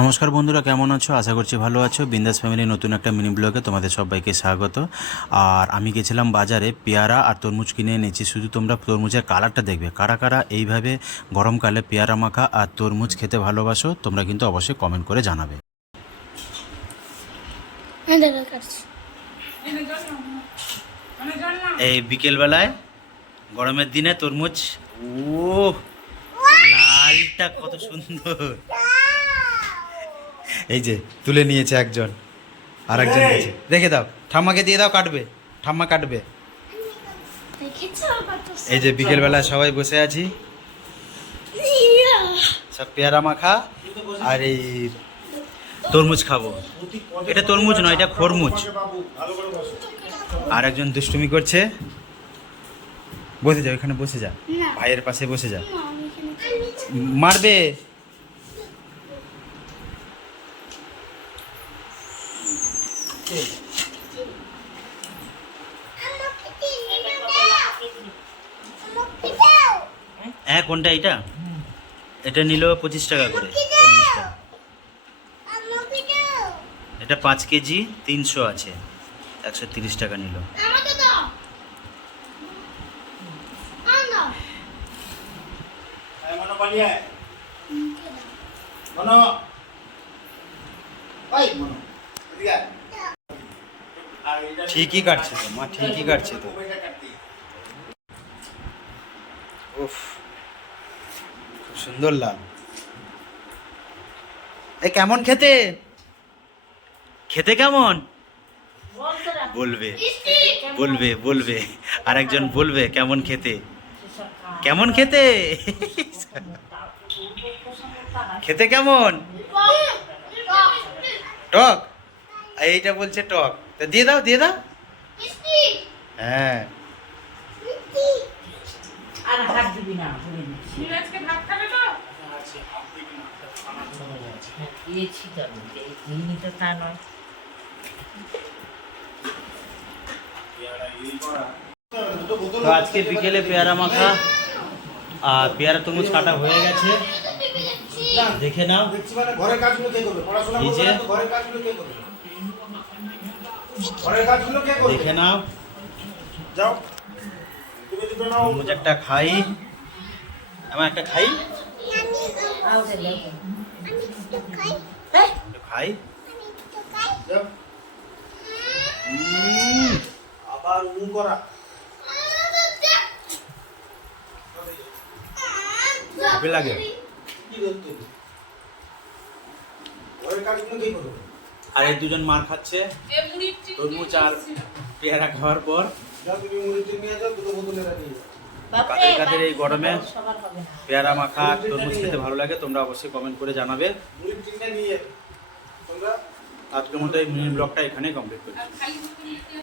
নমস্কার বন্ধুরা, কেমন আছো? আশা করছি ভালো আছো। বিন্দাস ফ্যামিলি নতুন একটা মিনি ব্লগে তোমাদের সবাইকে স্বাগত। আর আমি গেছিলাম বাজারে, পেয়ারা আর তরমুজ কিনে এনেছি। শুধু তোমরা তরমুজের কালারটা দেখবে। কারা কারা এইভাবে গরমকালে পেয়ারা মাখা আর তরমুজ খেতে ভালোবাসো তোমরা কিন্তু অবশ্যই কমেন্ট করে জানাবে। এই বিকেলবেলায় গরমের দিনে তরমুজ, ও লালটা কত সুন্দর। এই যে তুলে নিয়েছে একজন, আর একজন গেছে। রেখে দাও, ঠাম্মাকে দিয়ে দাও, কাটবে, ঠাম্মা কাটবে। এই যে বিকেলবেলা সবাই বসে আছি, সব পেয়ারা মাখা আর এই তরমুজ খাবো। এটা তরমুজ নয়, এটা খরমুজ। আর একজন দুষ্টুমি করছে। বসে যা, ওইখানে বসে যা, ভাইয়ের পাশে বসে যা, মারবে। হ্যাঁ, কোনটা? এটা এটা নিল 25 টাকা করে। এটা 5 কেজি 300 আছে, 130 টাকা নিল। ঠিকই কাটছে তো মা, ঠিকই কাটছে তো। উফ, খুব সুন্দর লাল। এ কেমন খেতে? খেতে কেমন? বলবে বলবে বলবে, আর একজন বলবে কেমন খেতে, কেমন খেতে, খেতে কেমন? টক। এইটা বলছে টক, তা দিয়ে দাও, দিয়ে দাও। হ্যাঁ, আর হাত দিবি না, বলে দিচ্ছি। আজকে ভাত খাবে তো? দিয়েছি তো আমি, দিইনি তো তা নয়। তো আজকে বিকেলে পেয়ারা মাখা আর পেয়ারা তরমুজ কাটা হয়ে গেছে। দেখে নাও। ঘরের কাজগুলো কে করবে? পড়াশোনা এই যে ঘরের কাজগুলো কে করবে? ঘরের কাজগুলো কে করবে? দেখে নাও। যাও, তুমি দুটো নাও। তরমুজ একটা খাই, আমার একটা খাই, একটু খাই। যাও। আবার করা। ভালো লাগে। কি করতে হবে? ঘরের কাজগুলো কে করবে? আর এই দুজন মার খাচ্ছে তরমুজ আর পেয়ারা খাওয়ার পর। যাও, তুমি মুড়িতে নিয়ে যাও, দুটো বোতলে রাখিয়ে যাও। কাদের কাদের এই গরমে সবার হবে না। পেয়ারা মাখা তরমুজ খেতে ভালো লাগে তোমরা অবশ্যই কমেন্ট করে জানাবে। মুড়ির টিনটা নিয়ে তোমরা আজকের মতো এই মিনি ব্লগটা এখানেই কমপ্লিট করছি।